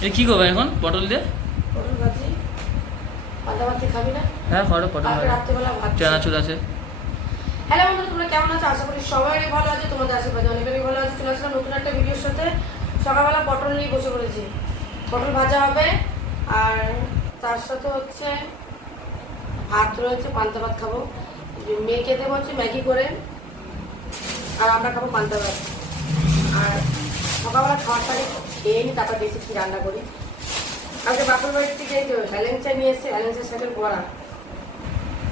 এটা কি করবে এখন? পটল দিয়ে? পটল ভাজি। পাতা ভাতি খাবি না? হ্যাঁ করো পটল ভাজা। রাত্রেবেলা ভাত চানাচুর আছে। হ্যালো বন্ধুরা তোমরা কেমন আছো? আশা করি সবাই অনেক ভালো আছে তোমাদের আশীর্বাদে অনেকেরই ভালো আছে। চলে আসলাম নতুন একটা ভিডিওর সাথে। সকালবেলা পটল নিয়ে বসে পড়েছি। পটল ভাজা হবে আর তার সাথে হচ্ছে ভাত রয়েছে পান্তা ভাত খাব। মেয়েকে দেবো হচ্ছে ম্যাগি করে আর আমরা খাব পান্তা ভাত। আর সকালবেলা খাবারটা আগে খেয়ে নিই তারপর বেশি কি রান্না করি। কালকে বাপের বাড়ির থেকে এই যে ভ্যালেন্সা নিয়ে এসেছি ভ্যালেন্সের সাথে বড়া।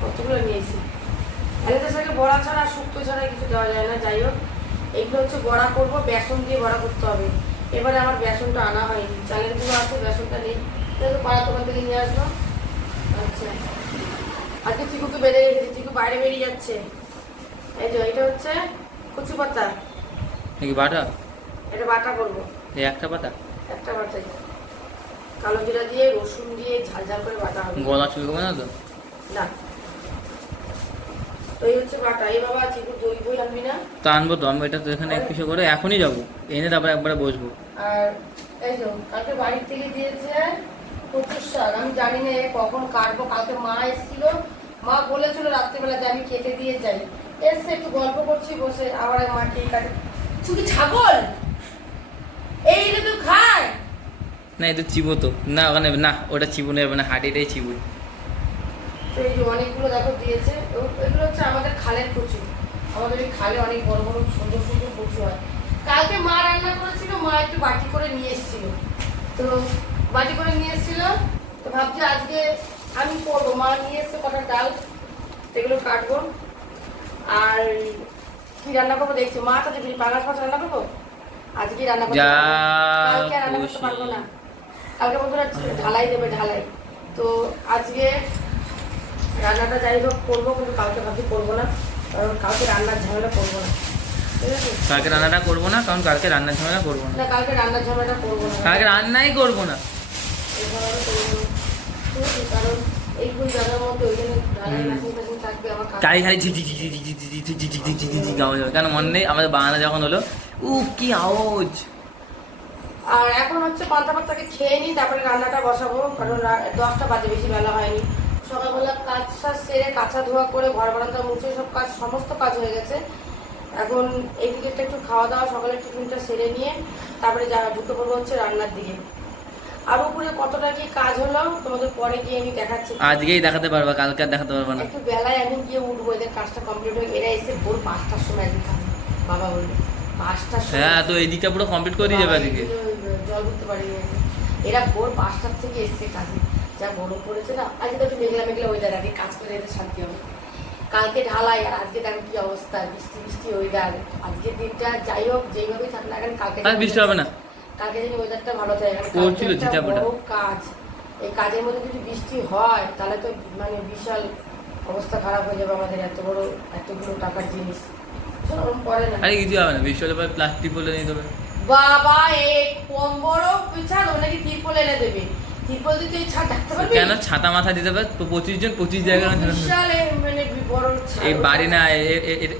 কতগুলো নিয়ে এসেছি। ভ্যালেন্সের সাথে বড়া ছাড়া শুক্তো ছাড়া কিছু দেওয়া যায় না যাই হোক। এগুলো হচ্ছে বড়া করব বেসন দিয়ে বড়া করতে হবে। এবারে আমার বেসনটা আনা হয়নি। চালের গুঁড়ো আছে বেসনটা নেই। যেহেতু পাড়া দোকান থেকে নিয়ে আসব। আচ্ছা। আজকে চিকুকে বেড়ে গেছে চিকু বাইরে বেরিয়ে যাচ্ছে। এই যে এটা হচ্ছে কচু পাতা নাকি বাটা? এটা বাটা করব। এই একটা পাতা? একটা বাটাই কালো জিরা দিয়ে রসুন দিয়ে ঝাল ঝাল করে বাটা হবে। গলা চুলকবে না তো? না। তো এই হচ্ছে বাটা। এই বাবা চিকু দই বই আনবি না তা আনব তো আমি এটা তো এখানে পিসে করে এখনই যাব। এনে তারপরে একবারে বসবো। আর এই যে কালকে বাড়ির থেকে দিয়েছে প্রচুর শাক। আমি জানি না এ কখন কাটবো। কালকে মা এসেছিল। মা বলেছিল রাত্রিবেলা যে আমি কেটে দিয়ে যাই। এসে একটু গল্প করছি বসে। আবার মা কে কাটে। তুই কি ছাগল? এই তুই খায় না এটা চিবো তো। না ওখানে না ওটা চিবো না হাঁটিটাই চিবো। তো এই যে অনেকগুলো দেখো দিয়েছে এগুলো হচ্ছে আমাদের খালের কচু। আমাদের এই খালে অনেক বড় বড় সুন্দর সুন্দর কচু হয়। কালকে মা রান্না করেছিল মা একটু বাটি করে নিয়ে এসেছিল। তো বাটি করে নিয়ে এসেছিল তো ভাবছি আজকে আমি করব। মা নিয়ে এসছে কটা ডাল সেগুলো কাটবো। আর কি রান্না করব দেখছি। মা তো দেখি বাংলা মাছ রান্না করব? আজকে রান্না করব যা কালকে রান্না করতে পারব না। কালকে বন্ধুরা ঢালাই দেবে ঢালাই। তো আজকে রান্নাটা যাই হোক করব কিন্তু কালকে ভাবছি করব না কারণ কালকে রান্নার ঝামেলা করব না। কালকে রান্নাটা করব না কারণ কালকে রান্নার ঝামেলা করব না। কালকে রান্নার ঝামেলাটা করব না। কালকে রান্নাই করব না। কারণ গাড়ি খালি আওয়াজ হবে কেন মনে নেই আমাদের বাংলা যখন হলো উ কি আওয়াজ আর এখন হচ্ছে পান্তা পাত্তাকে খেয়ে নিই তারপরে রান্নাটা বসাবো কারণ দশটা বাজে বেশি বেলা হয়নি সকালবেলা কাজ সাজ সেরে কাঁচা ধোয়া করে ঘর বারান্দা মুছে সব কাজ সমস্ত কাজ হয়ে গেছে এখন এই দিকেটা একটু খাওয়া দাওয়া সকালে টিফিনটা সেরে নিয়ে তারপরে যা ঢুকে পড়ব হচ্ছে রান্নার দিকে আর উপরে কতটা কি কাজ হলো তোমাদের পরে গিয়ে আমি দেখাচ্ছি। আজকেই দেখাতে পারবা কালকে আর দেখাতে পারবা না। একটু বেলায় আমি গিয়ে উঠবো এদের কাজটা কমপ্লিট হয়ে এরা এসে ভোর পাঁচটার সময় একদিন বাবা বলল পাঁচটার সময় হ্যাঁ তো এই দিকটা পুরো কমপ্লিট করে দিয়ে যাবে আজকে। জল করতে আমি। এরা ভোর পাঁচটার থেকে এসছে কাজে। যা গরম পড়েছে না আজকে তো একটু মেঘলা মেঘলা ওয়েদার আগে কাজ করে এদের শান্তি হবে। কালকে ঢালাই আর আজকে দেখো কি অবস্থা বৃষ্টি বৃষ্টি ওয়েদার আজকের দিনটা যাই হোক যেইভাবেই থাক না কালকে আর বৃষ্টি হবে না। কালকে যদি ওয়েদারটা ভালো থাকে ঝিটাফোটা। বড় কাজ। এই কাজের মধ্যে যদি বৃষ্টি হয় তাহলে তো মানে বিশাল অবস্থা খারাপ হয়ে যাবে আমাদের এত বড় এতগুলো টাকার জিনিস। না। আরে কিছু হবে না বৃষ্টি হলে পরে প্লাস্টিক বলে নিয়ে দেবে। বাবা কম বড় তিরপল এনে দেবে। তিরপল দিয়ে তুই পারবি? কেন ছাতা মাথা দিতে পারে তো পঁচিশ জন পঁচিশ জায়গায় বিশাল মানে বড় এই বাড়ি না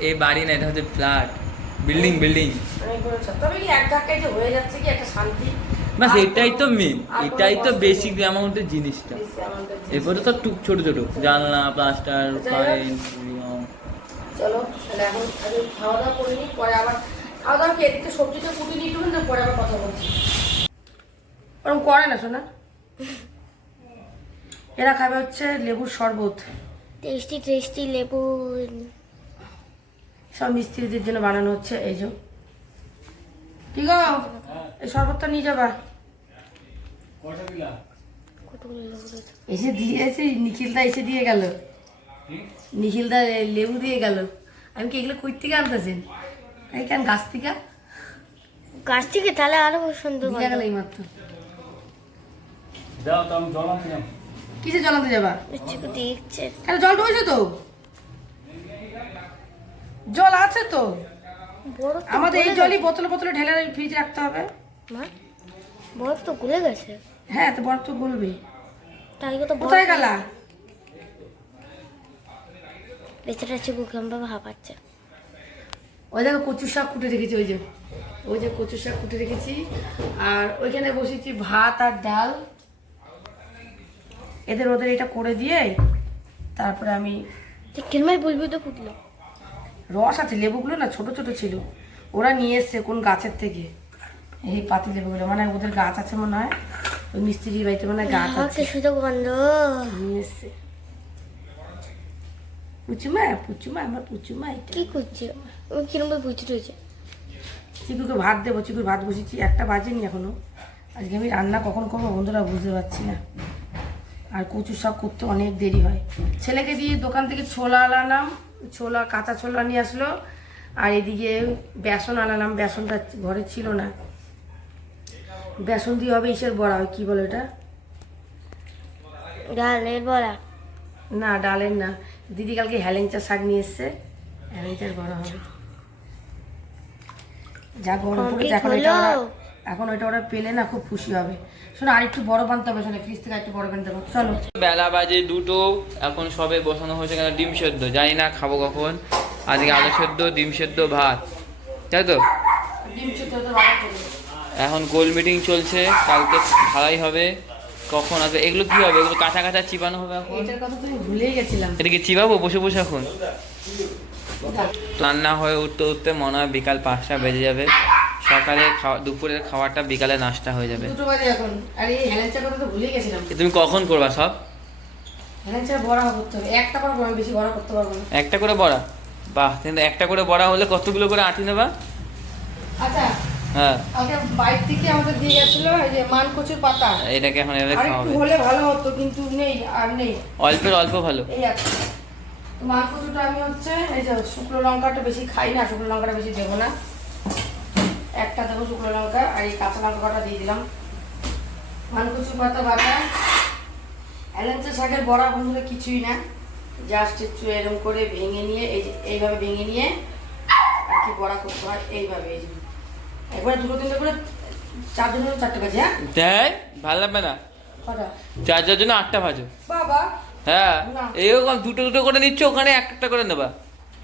এই বাড়ি না এটা হচ্ছে ফ্ল্যাট বিল্ডিং বিল্ডিং অনেক তবে কি এক হয়ে যাচ্ছে কি একটা শান্তি? বাস এটাই তো মেন এটাই তো বেসিক। অ্যামাউন্টের জিনিসটা। এরপরে তো টুক ছোট ছোট জানলা প্লাস্টার চলো তাহলে এখন খাওয়া দাওয়া করে নিই পরে আবার খাওয়া দাওয়া কি এদিকে সবজিটা কুটি নিই একটু না পরে আবার কথা বলছি? ওরকম করে না শোনা এরা খাবে হচ্ছে লেবুর শরবত। টেস্টি টেস্টি লেবু। সব মিস্ত্রিদের জন্য বানানো হচ্ছে এই যে। ঠিক গো? এই শরবতটা নিয়ে যাবা? এসে দিয়েছে নিখিলদা এসে দিয়ে গেল। নিখিলদা লেবু দিয়ে গেল। আমি কি এগুলো কই থেকে আনতেছেন? এই কেন গাছ থেকে? গাছ থেকে তাহলে আরও সুন্দর দিয়ে গেল এই মাত্র। দাও তো আমি জল আনছিলাম কিসে জল আনতে যাবা? দেখছে। কেন জল ঢুকেছে তো? জল আছে তো? আমাদের এই জলই। বোতলে বোতলে ঢেলে ফ্রিজে রাখতে হবে। মা বরফ তো গলে গেছে। হ্যাঁ তো বরফ তো গলবে তাই তো কোথায় গেলা বেচারা চিকু কেমন হাঁপাচ্ছে ওই দেখো কচু শাক কুটে রেখেছে ওই যে। ওই যে কচু শাক কুটে রেখেছি। আর ওইখানে বসেছি ভাত আর ডাল। এদের ওদের এটা করে দিয়ে তারপরে আমি কিরমাই বলবি তো ফুটলো রস আছে লেবুগুলো না ছোট ছোট ছিল। ওরা নিয়ে এসছে কোন গাছের থেকে। এই পাতি লেবুগুলো মানে ওদের গাছ আছে মনে হয়। ওই মিস্ত্রির বাড়িতে মানে গাছ আছে। শুধু গন্ধ নিয়ে এসছে। পুচুমা পুচুমা আমার পুচুমা এটা। কি করছে? ও কিরম ভাবে বুঝতে রয়েছে চিকুকে ভাত দেবো চিকুর ভাত বসেছি একটা বাজেনি এখনও। আজকে আমি রান্না কখন করব বন্ধুরা বুঝতে পারছি না। আর কচু শাক করতে অনেক দেরি হয়। ছেলেকে দিয়ে দোকান থেকে ছোলা আনালাম ছোলা কাঁচা ছোলা নিয়ে আসলো। আর এদিকে বেসন আনালাম বেসনটা ঘরে ছিল না। বেসন দিয়ে হবে ইসের বড়া হয় কী বলো এটা ডালের বড়া। না ডালের না। দিদি কালকে হেলেঞ্চা শাক নিয়ে এসছে। হেলেঞ্চার বড়া হবে। যা গরম পড়েছে এখন এখন ওইটা ওরা পেলে না খুব খুশি হবে। শোনো আর একটু বড় বানতে হবে শোনো ফ্রিজ থেকে একটু বড় বানতে হবে। চলো। বেলা বাজে দুটো এখন সবে বসানো হয়েছে কেন? ডিম সেদ্ধ। জানি না খাব কখন। আজকে আলু সেদ্ধ ডিম সেদ্ধ ভাত। তাই তো? ডিম সেদ্ধ এখন গোল মিটিং চলছে কালকে ঢালাই হবে। কখন আসবে? এগুলো কি হবে? এগুলো কাঁচা কাঁচা চিবানো হবে এখন? এটার কথা তুমি ভুলেই গেছিলাম। এটা কি চিবাবো? বসে বসে এখন? রান্না হয়ে উঠতে উঠতে মনে হয় বিকাল পাঁচটা বেজে যাবে। সকালে খাওয়া দুপুরের খাওয়াটা বিকালে নাস্তা হয়ে যাবে। দুটো বাজে এখন। আর এই হেলেঞ্চার কথা তো ভুলেই গেছিলাম। তুমি কখন করবা সব? হেলেঞ্চার বড়া করতে হবে। একটা পারব আমি বেশি বড় করতে পারব না। একটা করে বড়া? বাহ কিন্তু একটা করে বড়া হলে কতগুলো করে আটি নেবা? আচ্ছা হ্যাঁ। আগে বাইর থেকে আমাদের দিয়ে গেছিল এই যে মান কচুর পাতা। এটাকে এখন এভাবে খাওয়া হবে। হলে ভালো হতো কিন্তু নেই আর নেই। অল্পের অল্প ভালো। এই আছে আমি হচ্ছে এই যে শুকনো লঙ্কাটা বেশি খাই না শুকনো লঙ্কাটা বেশি দেবো না। একটা দেবো শুকনো লঙ্কা আর এই কাঁচা লঙ্কা কটা দিয়ে দিলাম। মান কচু পাতা বাটা অ্যালেন্সা শাকের বড়া বন্ধুরা কিছুই না। জাস্ট একটু এরকম করে ভেঙে নিয়ে এই এইভাবে ভেঙে নিয়ে আর কি বড়া করতে হয় এইভাবে এই একবারে দুটো তিনটে করে চারজন হলে চারটে বাজে হ্যাঁ? দেয় ভালো লাগবে না। চার চার জন্য আটটা ভাজো। বাবা। হ্যাঁ। এরকম দুটো দুটো করে নিচ্ছ ওখানে একটা করে নেবা।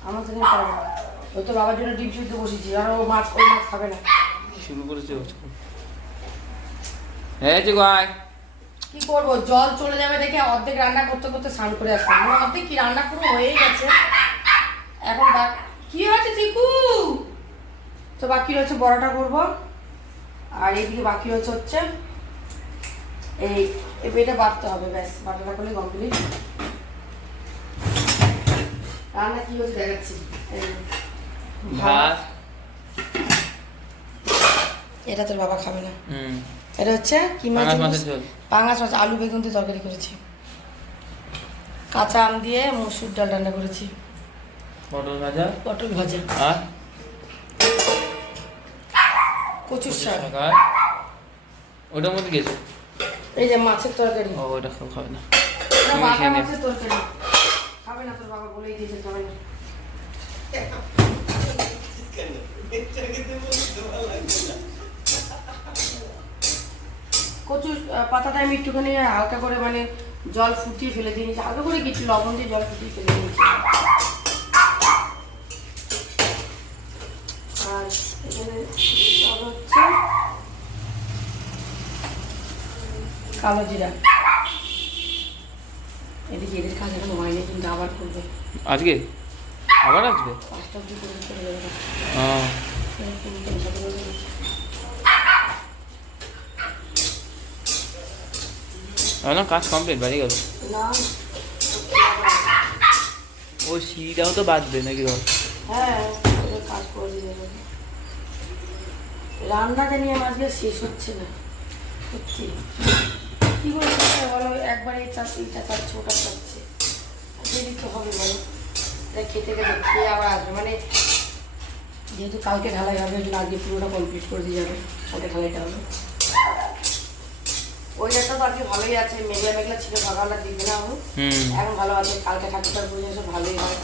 আমার ওই তো বাবার জন্য ডিম সিদ্ধ বসেছি আর ও মাছ ওই মাছ খাবে না। শুরু করেছে। হ্যাঁ ঠিক ভাই। কি করব জল চলে যাবে দেখে অর্ধেক রান্না করতে করতে স্নান করে আসলাম। মানে অর্ধেক কি রান্না পুরো হয়েই গেছে। এখন বাক- কি হয়েছে চিকু? তো বাকি রয়েছে বড়াটা করব। আর এইদিকে বাকি রয়েছে হচ্ছে এই এই এটা বাটতে হবে ব্যাস বাটাটা করলে কমপ্লিট রান্না কি হচ্ছে দেখাচ্ছি। এই ভাত। এটা তোর বাবা খাবে না। হুম। এটা হচ্ছে কি মাছ পাঙাশ মাছ আলু বেগুন দিয়ে তরকারি করেছি। কাঁচা আম দিয়ে মসুর ডাল রান্না করেছি। পটল ভাজা। পটল ভাজা। আর? কচুর শাক। ওটার মধ্যে গেছে এই যে মাছের তরকারি। ও ওটা খাও খাবে নে। মাছের তরকারি। খাবে না তোর বাবা বলেই দিয়েছে খাবে না। কচুর পাতাটা আমি একটুখানি হালকা করে মানে জল ফুটিয়ে ফেলে দিয়ে নিয়েছি হালকা করে কিছু লবণ দিয়ে জল ফুটিয়ে ফেলে দিয়েছি আর এখানে হচ্ছে কালো জিরা। এদিকে এদের কাজ এখন হয়নি, কিন্তু আবার করবে। আজকে? আবার আসবে? নেই। না, কাজ কমপ্লিট বাড়ি গেল। ও সিঁড়িটাও তো বাঁধবে নাকি ধর? হ্যাঁ ওদের কাজ করে দিয়ে যাবে। রান্না জানি আমার আজকে শেষ হচ্ছে না। সত্যি। কি করে বলো, একবার চাষ এইটা চাচ্ছে ওটা চাচ্ছে দেরি তো হবে বলো। খেতে গেলে খেয়ে আবার আসবে। মানে যেহেতু কালকে ঢালাই হবে ওই জন্য আজকে পুরোটা কমপ্লিট করে দিয়ে যাবে। কালকে ঢালাইটা হবে। ওয়েদারটা তো আজকে ভালোই আছে। মেঘলা মেঘলা ছিল সকালটা দিবে না আমি এখন ভালো আছে। কালকে ঠাকুরটার পুজো সব ভালোই হয়।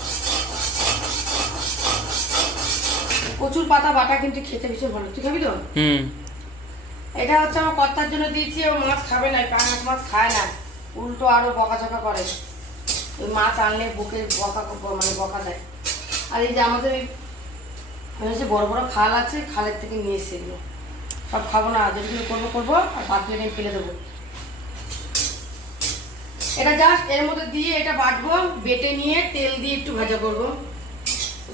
প্রচুর পাতা বাটা কিন্তু খেতে ভীষণ ভালো। তুই খাবি তো? হুম। এটা হচ্ছে আমার কর্তার জন্য দিয়েছি ও মাছ খাবে না পাঙাশ মাছ খায় না। উল্টো আরও বকাঝকা করে। ওই মাছ আনলে বুকে বকা মানে বকা দেয়। আর এই যে আমাদের ওই বড় বড় খাল আছে, খালের থেকে নিয়ে এসে এগুলো। সব খাব না যেগুলো করব করব, আর দিয়ে আমি ফেলে দেবো। এটা জাস্ট এর মধ্যে দিয়ে এটা বাটবো, বেটে নিয়ে তেল দিয়ে একটু ভাজা করব।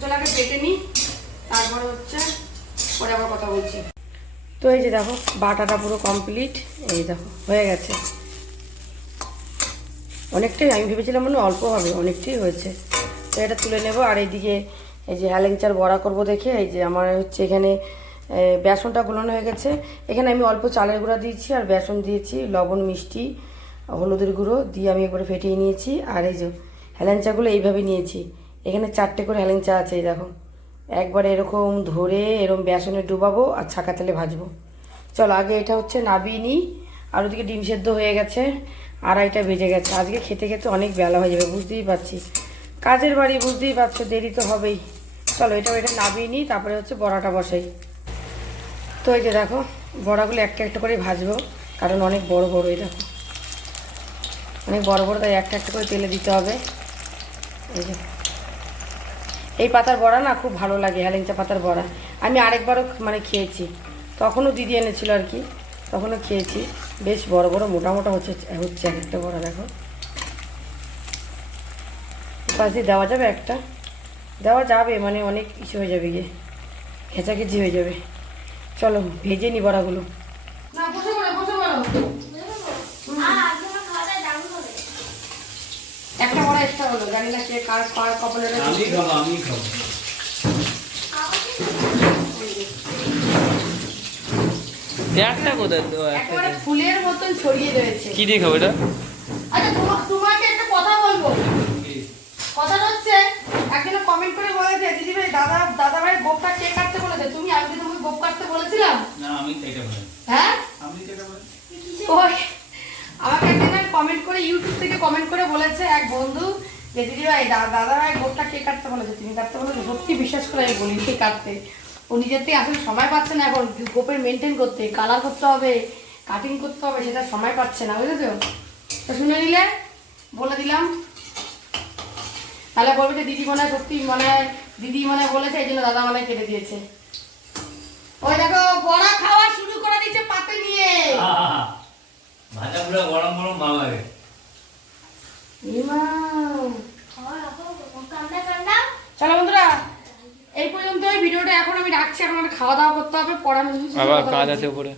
চলো আগে বেটে নিই, তারপরে হচ্ছে পরে আবার কথা বলছি। তো এই যে দেখো, বাটাটা পুরো কমপ্লিট এই দেখো, হয়ে গেছে। অনেকটাই, আমি ভেবেছিলাম মানে অল্প হবে অনেকটাই হয়েছে। তো এটা তুলে নেব, আর এইদিকে এই যে হ্যালেংচার বড়া করব দেখে, এই যে আমার হচ্ছে এখানে বেসনটা গুলানো হয়ে গেছে। এখানে আমি অল্প চালের গুঁড়া দিয়েছি, আর বেসন দিয়েছি, লবণ, মিষ্টি, হলুদের গুঁড়ো দিয়ে আমি একবারে ফেটিয়ে নিয়েছি, আর এই যে হ্যালেঞ্চাগুলো এইভাবে নিয়েছি। এখানে চারটে করে হ্যালেঞ্চা আছে, এই দেখো। একবার এরকম ধরে এরকম বেসনে ডুবাবো, আর ছাকা তেলে ভাজবো। চলো, আগে এটা হচ্ছে নাবিয়ে নিই, আর ওদিকে ডিম সেদ্ধ হয়ে গেছে। আড়াইটা বেজে গেছে। আজকে খেতে খেতে অনেক বেলা হয়ে যাবে, বুঝতেই পারছি কাজের বাড়ি বুঝতেই পারছ, দেরি তো হবেই। চলো এটা এটা নাবিয়ে নিই, তারপরে হচ্ছে বড়াটা বসাই। তো এই যে দেখো, বড়াগুলো একটা একটা করে ভাজবো, কারণ অনেক বড় বড়, এই দেখো। অনেক বড় বড়, তাই একটা একটা করে তেলে দিতে হবে। এই যে। এই পাতার বড়া না খুব ভালো লাগে হ্যালেঞ্চা পাতার বড়া। আমি আরেকবারও মানে খেয়েছি, তখনও দিদি এনেছিল আর কি। তখনও খেয়েছি। বেশ বড় বড় মোটা মোটা হচ্ছে হচ্ছে এক একটা বড়া দেখো। পাশ দিয়ে দেওয়া যাবে একটা। দেওয়া যাবে মানে অনেক কিছু হয়ে যাবে গিয়ে। খেঁচাখেচি হয়ে যাবে। চলো ভেজে নি বড়াগুলো। না বসে পড়ো বসে পড়ো। একটা বড়া এক্সট্রা হলো জানি না কে কার কার কপালে আমি খাব আমি খাব। একটা কোথায় তো একেবারে ফুলের মতন ছড়িয়ে রয়েছে। কি দিয়ে খাব এটা? আচ্ছা তোমা- তোমাকে একটা কথা বলব। কথাটা হচ্ছে একজনে কমেন্ট করে বলেছে দিদি ভাই দাদা দাদা ভাই গোপটা কে কাটতে বলেছে। তুমি কি তোমাকে গোপ কাটতে বলেছিলাম? না আমি এটা বলি হ্যাঁ? আমি এটা বলি ওই আমাকে একজন কমেন্ট করে ইউটিউব থেকে কমেন্ট করে বলেছে এক বন্ধু যে দিদি ভাই দাদা ভাই গোপটা কে কাটতে বলেছে? তুমি কাটতে বলেছ? সত্যি বিশ্বাস করে আমি বলি কে কাটতে। ও নিজের থেকে আসলে সময় পাচ্ছে না এখন। গোপের মেনটেন করতে কালার করতে হবে কাটিং করতে হবে সেটা সময় পাচ্ছে না বুঝেছ? তো শুনে নিলে বলে দিলাম। তাহলে বলবে যে দিদি মনে হয় সত্যি মনে হয় দিদি মনে হয় বলেছে এই জন্য দাদা মনে হয় কেটে দিয়েছে। ওই দেখো বড়া খাওয়া শুরু করে দিচ্ছে পাতে নিয়ে। ভাজা পুরো গরম গরম ভালো লাগে। চলো বন্ধুরা। এই পর্যন্ত ভিডিওটা এখন আমি রাখছি এখন আমার খাওয়া দাওয়া করতে হবে পরে আবার কাজ আছে উপরে।